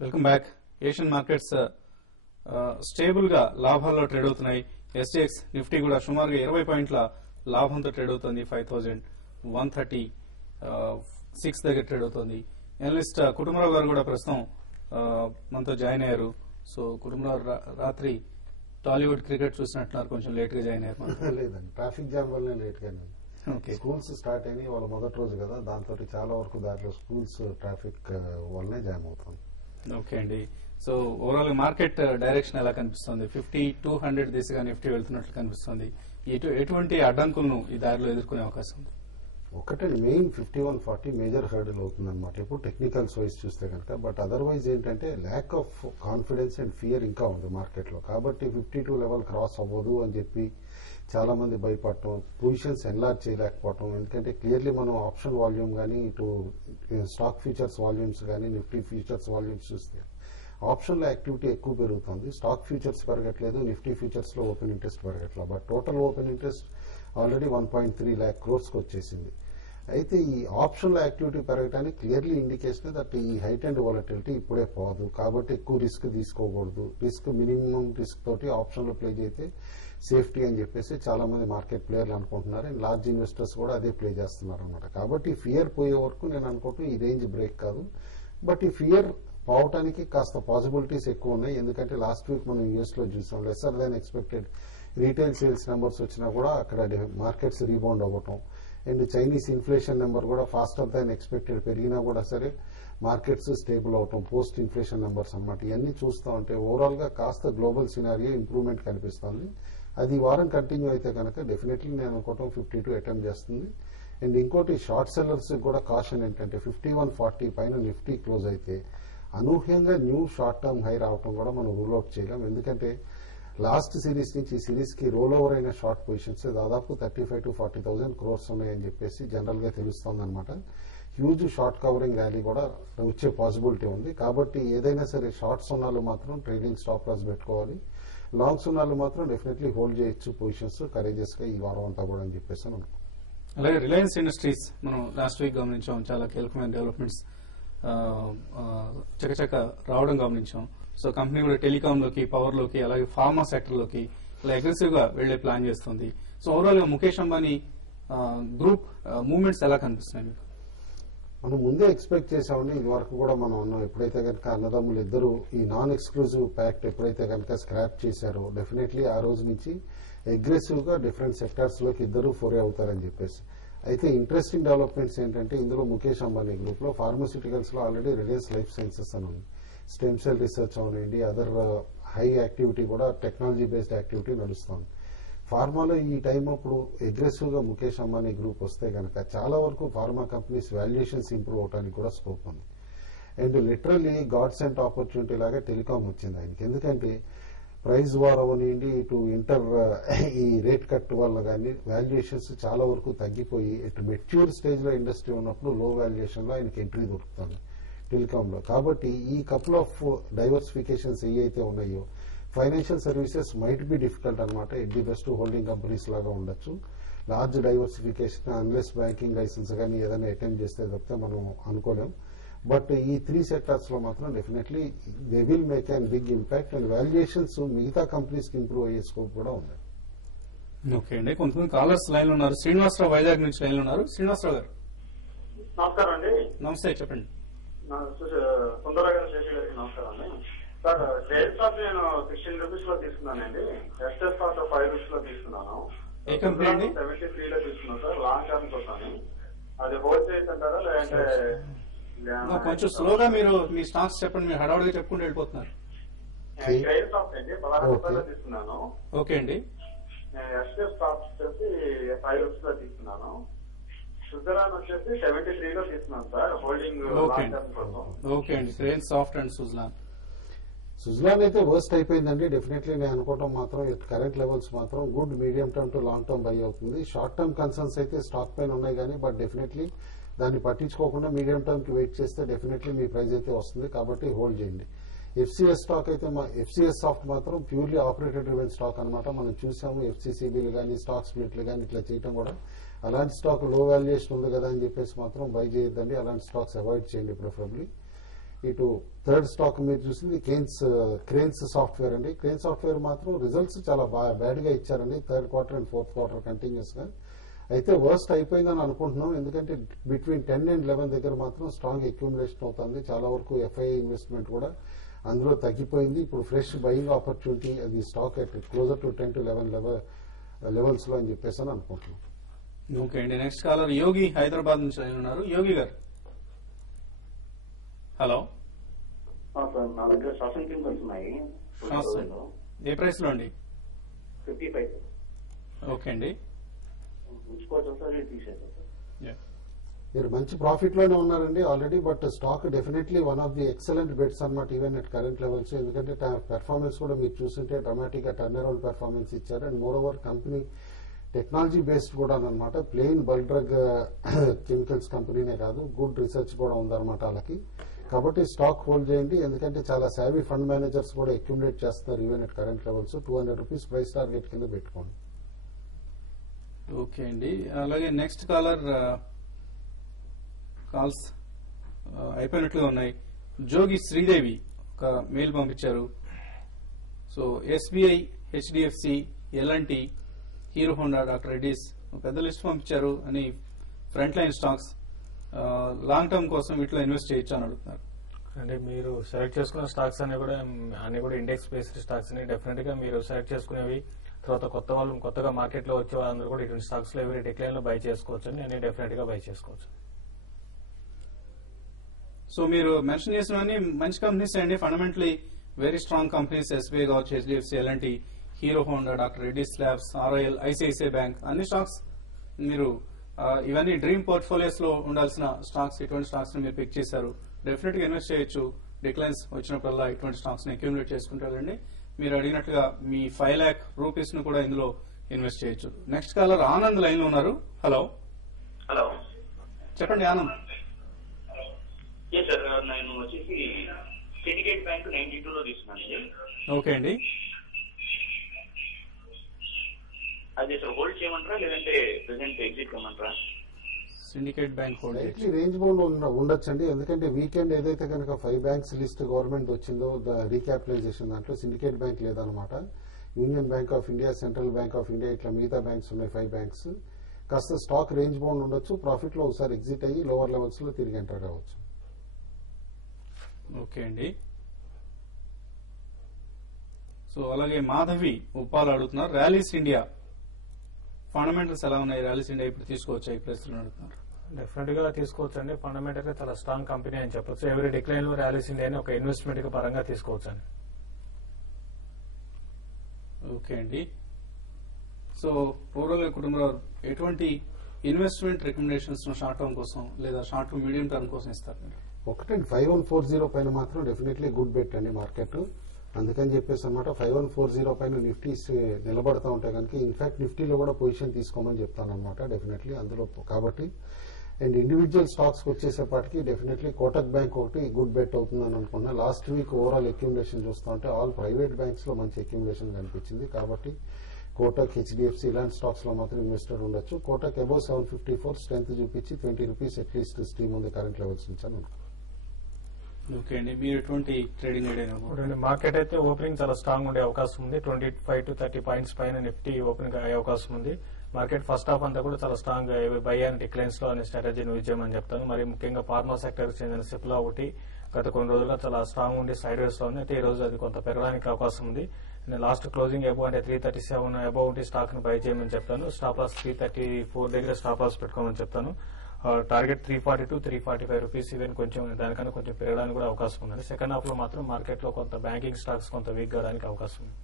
Welcome back. Asian markets stable గా లాభాల్లో trade అవుతున్నాయి. ఎస్జీఎక్స్ నిఫ్టీ కూడా సుమారుగా 20 పాయింట్ల లాభంతో ట్రేడ్ అవుతుంది. 5136 దగ్గర ట్రేడ్ అవుతుంది. ఎనలిస్ట్ కుటుంబరావు గారు కూడా ప్రస్తుతం మనతో జాయిన్ అయ్యారు. సో కుటుంబరావు రాత్రి టాలీవుడ్ క్రికెట్ చూసినట్టున్నారు, కొంచెం లేట్ గా జాయిన్ అయ్యారు. లేదండి, ట్రాఫిక్ జామ్ వల్ల లేట్ గా. స్కూల్స్ స్టార్ట్ అయినాయి, వాళ్ళ మొదటి రోజు కదా, దాంతో చాలా వరకు దాంట్లో స్కూల్స్ ట్రాఫిక్ వల్లనే జామ్ అవుతుంది. ఓకే అండి. సో ఓవరాల్ మార్కెట్ డైరెక్షన్ ఎలా కనిపిస్తుంది? 50-200 దిశగా నిఫ్టీ వెళ్తున్నట్లు కనిపిస్తుంది. ఎటువంటి అడ్డంకులను ఈ దారిలో ఎదుర్కొనే అవకాశం ఉంది? ఒకటే మెయిన్ 5140 మేజర్ హర్డిల్ అవుతుంది అనమాట ఇప్పుడు టెక్నికల్స్ వైజ్ చూస్తే కనుక. బట్ అదర్వైజ్ ఏంటంటే lack of confidence and fear ఇంకా ఉంది మార్కెట్ లో. కాబట్టి 52 లెవెల్ క్రాస్ అవ్వదు అని చెప్పి చాలా మంది భయపడటం, పొజిషన్స్ ఎన్లార్జ్ చేయలేకపోవటం. ఎందుకంటే క్లియర్లీ మనం ఆప్షన్ వాల్యూమ్ కానీ, ఇటు స్టాక్ ఫ్యూచర్స్ వాల్యూమ్స్ కానీ, నిఫ్టీ ఫ్యూచర్స్ వాల్యూమ్స్ చూస్తే ఆప్షన్ లో యాక్టివిటీ ఎక్కువ పెరుగుతుంది. స్టాక్ ఫ్యూచర్స్ పెరగట్లేదు, నిఫ్టీ ఫ్యూచర్స్ లో ఓపెన్ ఇంట్రెస్ట్ పెరగట్లేదు. But total open interest already 1.3 lakh crores కి వచ్చేసింది. అయితే ఈ ఆప్షన్ లో యాక్టివిటీ పెరగడానికి క్లియర్లీ ఇండికేషన్ దట్ ఈ హైట్ అండ్ వాలటిలిటీ ఇప్పుడే పోదు, కాబట్టి ఎక్కువ రిస్క్ తీసుకోకూడదు. రిస్క్ మినిమం రిస్క్ తోటి ఆప్షన్ లో ప్లే చేస్తే సేఫ్టీ అని చెప్పేసి చాలా మంది మార్కెట్ ప్లేయర్లు అనుకుంటున్నారు. అండ్ లార్జ్ ఇన్వెస్టర్స్ కూడా అదే ప్లే చేస్తున్నారు అనమాట. కాబట్టి ఫియర్ పోయే వరకు నేను అనుకుంటున్నాను ఈ రేంజ్ బ్రేక్ కాదు. బట్ ఈ ఫియర్ పోవటానికి కాస్త పాసిబిలిటీస్ ఎక్కువ ఉన్నాయి. ఎందుకంటే లాస్ట్ వీక్ మనం యూఎస్ లో చూసాం, lesser than expected retail sales numbers వచ్చినా కూడా అక్కడ మార్కెట్స్ రీబౌండ్ అవ్వటం. అండ్ చైనీస్ ఇన్ఫ్లేషన్ నెంబర్ కూడా ఫాస్టర్ దాన్ ఎక్స్పెక్టెడ్ పెరిగినా కూడా సరే మార్కెట్స్ స్టేబుల్ అవటం, పోస్ట్ ఇన్ఫ్లేషన్ నెంబర్స్ అనమాట. ఇవన్నీ చూస్తూ ఉంటే ఓవరాల్ గా కాస్త గ్లోబల్ సినారియో ఇంప్రూవ్మెంట్ కనిపిస్తుంది. అది వారం కంటిన్యూ అయితే కనుక డెఫినెట్లీ నేను అనుకోవటం 52 అటెంప్ట్ చేస్తుంది. అండ్ ఇంకోటి షార్ట్ సెల్లర్స్ కూడా కాషన్ ఏంటంటే 5140 పైన నిఫ్టీ క్లోజ్ అయితే అనూహ్యంగా న్యూ షార్ట్ టర్మ్ హై రావటం కూడా మనం రూల్ అవుట్ చేయలేం. ఎందుకంటే లాస్ట్ సిరీస్ నుంచి ఈ సిరీస్ కి రోల్ ఓవర్ అయిన షార్ట్ పొజిషన్స్ దాదాపు 35,000-40,000 crores ఉన్నాయని చెప్పేసి జనరల్ గా తెలుస్తోంది అనమాట. హ్యూజ్ షార్ట్ కవరింగ్ ర్యాలీ కూడా వచ్చే పాసిబిలిటీ ఉంది. కాబట్టి ఏదైనా సరే షార్ట్స్ ఉన్నాళ్ళు మాత్రం ట్రేడింగ్ స్టాప్ లాస్ పెట్టుకోవాలి, లాంగ్స్ ఉన్నాళ్ళు మాత్రం డెఫినెట్లీ హోల్డ్ చేయొచ్చు పొజిషన్స్ కరేజెస్ గా ఈ వారం అంతా కూడా అని చెప్పేసి అనుకుంటున్నాను. అలాగే రిలయన్స్ ఇండస్ట్రీస్ మనం లాస్ట్ వీక్ గమనించాం, చాలా కీలకమైన డెవలప్మెంట్స్ చకచక రావడం గమనించాం. సో కంపెనీ కూడా టెలికాం లోకి, పవర్ లోకి, అలాగే ఫార్మా సెక్టర్ లోకి ఇలా అగ్రెసివ్ గా వెళ్లే ప్లాన్ చేస్తుంది. సో ఓవరాల్ గా ముఖేష్ అంబానీ గ్రూప్ మూవ్మెంట్స్ ఎలా కనిపిస్తున్నాయి మీకు? మనం ముందే ఎక్స్పెక్ట్ చేసామని ఇది వరకు కూడా మనం అన్నాం. ఎప్పుడైతే కనుక అన్నదమ్ములు ఇద్దరు ఈ నాన్ ఎక్స్క్లూజివ్ ప్యాక్ట్ ఎప్పుడైతే కనుక స్క్రాప్ చేశారో డెఫినెట్లీ ఆ రోజు నుంచి అగ్రెసివ్ గా డిఫరెంట్ సెక్టార్స్ లోకి ఇద్దరు ఫోరే అవుతారని చెప్పేసి. అయితే ఇంట్రెస్టింగ్ డెవలప్మెంట్స్ ఏంటంటే ఇందులో ముఖేష్ అంబానీ గ్రూప్ లో ఫార్మాస్యూటికల్స్ లో ఆల్రెడీ రిలయన్స్ లైఫ్ సైన్సెస్ అని ఉంది, స్టెమ్ సెల్ రీసెర్చ్ అవనండి, అదర్ హై యాక్టివిటీ కూడా టెక్నాలజీ బేస్డ్ యాక్టివిటీ నడుస్తుంది. ఫార్మాలో ఈ టైం అప్పుడు అగ్రెసివ్ గా ముఖేష్ అంబానీ గ్రూప్ వస్తే కనుక చాలా వరకు ఫార్మా కంపెనీస్ వాల్యుయేషన్స్ ఇంప్రూవ్ అవడానికి కూడా స్కోప్ ఉంది. And literally god sent opportunity లాగా టెలికాం వచ్చింది ఆయనకి. ఎందుకంటే ప్రైస్ వార్ అవనండి, ఇటు ఈ రేట్ కట్ వల్ల కానీ వాల్యుయేషన్స్ చాలా వరకు తగ్గిపోయి ఇటు మెచ్యూర్ స్టేజ్ లో ఇండస్ట్రీ ఉన్నప్పుడు లో వాల్యుయేషన్ లో ఆయనకి ఎంట్రీ దొరుకుతుంది టెలికాం లో. కాబట్టి ఈ కపుల్ ఆఫ్ డైవర్సిఫికేషన్స్ ఏవైతే ఉన్నాయో financial services might be difficult అనమాట. At the best holding companies లాగా ఉండొచ్చు. Large diversification unless banking license కానీ ఏదైనా అటెంప్ట్ చేస్తే తప్పితే మనం అనుకోలేం. బట్ ఈ 3 సెక్టార్స్ లో మాత్రం definitely they will make and big impact. And valuations మిగతా కంపెనీస్ కి ఇంప్రూవ్ అయ్యే స్కోప్ కూడా ఉంది. ఓకే అండి, కొంతమంది కాలర్స్ లైన్ లో ఉన్నారు. శ్రీనివాసరావు వైజాగ్ నుంచి లైన్ లో ఉన్నారు. శ్రీనివాసరావు గారు నమస్కారం అండి. నమస్తే, చెప్పండి. సుందరరావు గారికి నమస్కారం అండి. సార్ ట్రేడ్ స్టాక్ నేను 16 rupees లో తీసుకున్నానండి. ఎస్ఎస్ స్టాక్ 5 rupees లో తీసుకున్నాను. 73 లో తీసుకున్నాను సార్, లాంగ్ టర్మ్ కోసం. అది హోల్డ్ చేస్తుంటారా లేదంటే కొంచెం స్లోగా మీరు మీ స్టాక్స్ చెప్పండి, మీరు హడావుడిగా చెప్పుకుంటూ వెళ్ళిపోతున్నారు. ట్రేడ్ స్టాక్ అండి 16 రూపాయలు తీసుకున్నాను. ఓకే అండి. ఎస్ఎస్ స్టాక్ వచ్చేసి 5 rupees లో తీసుకున్నాను. సుజలాన్ వచ్చేసి 73 లో తీసుకున్నాను సార్, హోల్డింగ్ లాంగ్ టర్మ్ కోసం. ఓకే అండి. రేంజ్ సాఫ్ట్ అండ్ సుజలాన్ అయితే వర్స్ట్ అయిపోయిందండి. డెఫినెట్లీ నేను అనుకోవడం మాత్రం కరెంట్ లెవెల్స్ మాత్రం good medium term two long term by అవుతుంది. షార్ట్ టర్మ్ కన్సర్న్స్ అయితే స్టాక్ పైన ఉన్నాయి కానీ బట్ డెఫినెట్లీ దాన్ని పట్టించుకోకుండా మీడియం టర్మ్ కి వెయిట్ చేస్తే డెఫినెట్లీ మీ ప్రైస్ అయితే వస్తుంది. కాబట్టి హోల్డ్ చేయండి. ఎఫ్సిఎస్ స్టాక్ అయితే ఎఫ్సిఎస్ సాఫ్ట్ మాత్రం ప్యూర్లీ ఆపరేటెడ్ డ్రివెన్ స్టాక్ అనమాట. మనం చూసాము ఎఫ్సిసిబిలు కానీ స్టాక్ స్ప్లిట్లు కానీ ఇట్లా చేయడం కూడా. అలాంటి స్టాక్ లో వాల్యుయేషన్ ఉంది కదా అని చెప్పేసి మాత్రం బై చేయొద్దండి. అలాంటి స్టాక్స్ అవాయిడ్ చేయండి ప్రిఫరబ్లీ. ఇటు థర్డ్ స్టాక్ మీరు చూసింది క్రేన్స్ సాఫ్ట్వేర్ అండి. క్రేన్స్ సాఫ్ట్వేర్ మాత్రం రిజల్ట్స్ చాలా బ్యాడ్ గా ఇచ్చారండి third quarter and fourth quarter continuous గా. అయితే వర్స్ట్ అయిపోయిందని అనుకుంటున్నాం, ఎందుకంటే బిట్వీన్ 10 and 11 దగ్గర మాత్రం స్ట్రాంగ్ అక్యూములేషన్ అవుతుంది. చాలా వరకు ఎఫ్ఐ ఇన్వెస్ట్మెంట్ కూడా అందులో తగ్గిపోయింది. ఇప్పుడు ఫ్రెష్ బయింగ్ ఆపర్చునిటీ అది stock at closer to 10 to 11 levels లో అని చెప్పేసి అని అనుకుంటున్నాం. ఓకే అండి. నెక్స్ట్ కాలర్ యోగి హైదరాబాద్ నుంచి ఉన్నారు. యోగి గారు, హలో. సార్ నా దగ్గర షాపింగ్ కింగ్స్ ఉన్నాయి. ఏ ప్రైస్ లో అండి? 55. ఓకే అండి. ఉంచుకోవచ్చు సార్, తీసేస్తాం సార్. మీరు మంచి ప్రాఫిట్ లోనే ఉన్నారండి already, but stock definitely one of the excellent bets అన్నమాట ఈవెన్ అట్ కరెంట్ లెవెల్స్. ఎందుకంటే పెర్ఫార్మెన్స్ కూడా మీరు చూస్తుంటే డ్రమాటిక్ గా టర్న్ అరౌండ్ పెర్ఫార్మెన్స్ ఇచ్చారు. And moreover company technology based కూడా అనమాట. ప్లెయిన్ బల్క్ డ్రగ్ కెమికల్స్ కంపెనీనే కాదు, గుడ్ రీసెర్చ్ కూడా ఉందన్నమాట వాళ్ళకి. కాబట్టి స్టాక్ హోల్డ్ చేయండి, ఎందుకంటే చాలా సావీ ఫండ్ మేనేజర్స్ కూడా అక్యుములేట్ చేస్తున్నారు even at current levels. ₹200 price target కింద పెట్టుకోండి. ఓకే అండి. అలాగే నెక్స్ట్ కాలర్ కాల్స్ అయిపోయినట్లుగా ఉన్నాయి. జోగి శ్రీదేవి ఒక మెయిల్ పంపించారు. So SBI, HDFC, LNT, hero Honda, doctor Reddy's పెద్ద లిస్ట్ పంపించారు అని front line stocks long term కోసం వీటిలో ఇన్వెస్ట్ చేయొచ్చు అని అడుగుతున్నారు. అంటే మీరు సెలెక్ట్ చేసుకున్న స్టాక్స్ అన్ని కూడా ఇండెక్స్ బేస్డ్ స్టాక్స్ అని డెఫినెట్ గా మీరు సెలెక్ట్ చేసుకునేవి. తర్వాత కొత్తగా మార్కెట్ లో వచ్చే వాళ్ళందరూ కూడా ఇటువంటి స్టాక్స్ లో ఎవరి డిక్లైన్ లో బై చేసుకోవచ్చు అని నేను డెఫినెట్ గా బై చేసుకోవచ్చు. సో మీరు మెన్షన్ చేసినవన్నీ మంచి కంపెనీస్ అండి, fundamentally very strong companies. SBI కావచ్చు, HDFC, LNT, hero Honda, doctor Reddy's labs, RIL, ICICI bank అన్ని స్టాక్స్ మీరు ఇవన్నీ డ్రీమ్ పోర్ట్ఫోలియోస్ లో ఉండాల్సిన స్టాక్స్. ఇటువంటి స్టాక్స్ ని మీరు పిక్ చేశారు, డెఫినెట్ గా ఇన్వెస్ట్ చేయొచ్చు. డిక్లైన్స్ వచ్చినప్పుడల్లా ఇటువంటి స్టాక్స్ ని అక్యూములేట్ చేసుకుంటారండి. మీరు అడిగినట్టుగా మీ ₹5 lakh ను కూడా ఇందులో ఇన్వెస్ట్ చేయొచ్చు. నెక్స్ట్ కాలర్ ఆనంద్ లైన్ లో ఉన్నారు. హలో. హలో, చెప్పండి ఆనంద్. సార్ నేను వచ్చేసి సిండికేట్ బ్యాంక్ 92 లో తీసుకున్నాను. ఓకే అండి. అదే సార్ హోల్డ్ చేయమంటారా లేదంటే ప్రెసెంట్ ఎగ్జిట్ కమ్మంటారా? Syndicate bank hold lightly range bound ఉండొచ్చండి, ఎందుకంటే వీకెండ్ ఏదైతే కనుక 5 బ్యాంక్స్ లిస్ట్ గవర్నమెంట్ వచ్చిందో రీక్యాపిటలైజేషన్ దాంట్లో సిండికేట్ బ్యాంక్ లేదనమాట. Union bank of India, central bank of India, ఇట్లా మిగతా బ్యాంక్స్ ఉన్నాయి 5 బ్యాంక్స్. కాస్త స్టాక్ రేంజ్ బౌండ్ ఉండొచ్చు. ప్రాఫిట్ లో ఒకసారి ఎగ్జిట్ అయ్యి లోవర్ లెవెల్స్ లో తిరిగి ఎంటర్ కావచ్చు. ఓకే అండి. సో అలాగే మాధవి ఉప్పాలు అడుగుతున్నారు. ర్యాలీస్ ఇండియా ఫండమెంటల్స్ ఎలా ఉన్నాయి? ర్యాలీస్ ఇండియా ఇప్పుడు తీసుకోవచ్చా ఈ ప్రైస్ లో అడుగుతున్నారు. డెఫినెట్ గా తీసుకోవచ్చు అండి. ఫండమెంటల్ గా చాలా స్ట్రాంగ్ కంపెనీ అని చెప్పొచ్చు. ఎవరి డిక్లైన్ లో ర్యాలీస్ ఇండియాని ఒక ఇన్వెస్ట్మెంట్ గా పరంగా తీసుకోవచ్చు అండి. ఓకే అండి. సో ఓవరాల్ కుటుంబరావు ఎటువంటి ఇన్వెస్ట్మెంట్ రికమెండేషన్స్ షార్ట్ టర్మ్ కోసం లేదా షార్ట్ టు మీడియం టర్మ్ కోసం ఇస్తారు మీరు? ఒకటండి 5140 పైన మాత్రం డెఫినెట్లీ గుడ్ బెట్ అండి మార్కెట్. అందుకని చెప్పేసి అనమాట 5140 పైన నిఫ్టీ నిలబడతా ఉంటాయి కనుక ఇన్ఫాక్ట్ నిఫ్టీలో కూడా పొజిషన్ తీసుకోమని చెప్తాను అనమాట డెఫినెట్లీ అందులో. కాబట్టి అండ్ ఇండివిజువల్ స్టాక్స్ వచ్చేసేపాటికి డెఫినెట్లీ కోటక్ బ్యాంక్ ఒకటి గుడ్ బెట్ అవుతుందని అనుకున్నా. లాస్ట్ వీక్ ఓవరాల్ అక్యూములేషన్ చూస్తూ ఉంటే ఆల్ ప్రైవేట్ బ్యాంక్స్ లో మంచి అక్యూములేషన్ కనిపించింది. కాబట్టి కోటక్, హెచ్డిఎఫ్సి ఇలాంటి స్టాక్స్ లో మాత్రం ఇన్వెస్టర్ ఉండొచ్చు. కోటక్ అబౌవ్ 754 స్ట్రెంత్ చూపించి ₹20 అట్లీస్ట్ స్ట్రీమ్ ఉంది కరెంట్ లెవెల్స్ నుంచి అని అనుకుంటున్నాను. ఓకే అండి. మీరు ఎటువంటి ట్రేడింగ్ ఐడియా? మార్కెట్ అయితే ఓపెనింగ్ చాలా స్ట్రాంగ్ ఉండే అవకాశం ఉంది. 25 to 30 పాయింట్స్ పైన నిఫ్టీ ఓపెనింగ్ అయ్యే అవకాశం ఉంది. మార్కెట్ ఫస్ట్ హాఫ్ అంతా కూడా చాలా స్ట్రాంగ్ బై అండ్ డిక్లైన్స్ లో అనే స్ట్రాటజీని యూజ్ చేయమని చెప్తాను. మరి ముఖ్యంగా ఫార్మా సెక్టర్ చెందిన సిప్లా ఒకటి గత కొన్ని రోజులుగా చాలా స్ట్రాంగ్ ఉండి సైడ్ వేస్ లో ఉంది. అయితే ఈ రోజు అది కొంత పెరగడానికి అవకాశం ఉంది. లాస్ట్ క్లోజింగ్ అబౌవ్ అంటే 337 అబౌవ్ ఉంటే స్టాక్ ని బై చేయమని చెప్తాను. స్టాప్ లాస్ 334 దగ్గర స్టాప్ లాస్ పెట్టుకోమని చెప్తాను. Target 340 to 345 rupees. ఈవెన్ కొంచెం దానికన్నా కొంచెం పెరగడానికి కూడా అవకాశం ఉంది. సెకండ్ హాఫ్ లో మాత్రం మార్కెట్ లో కొంత బ్యాంకింగ్ స్టాక్స్ కొంత వీక్ కావడానికి అవకాశం ఉంది.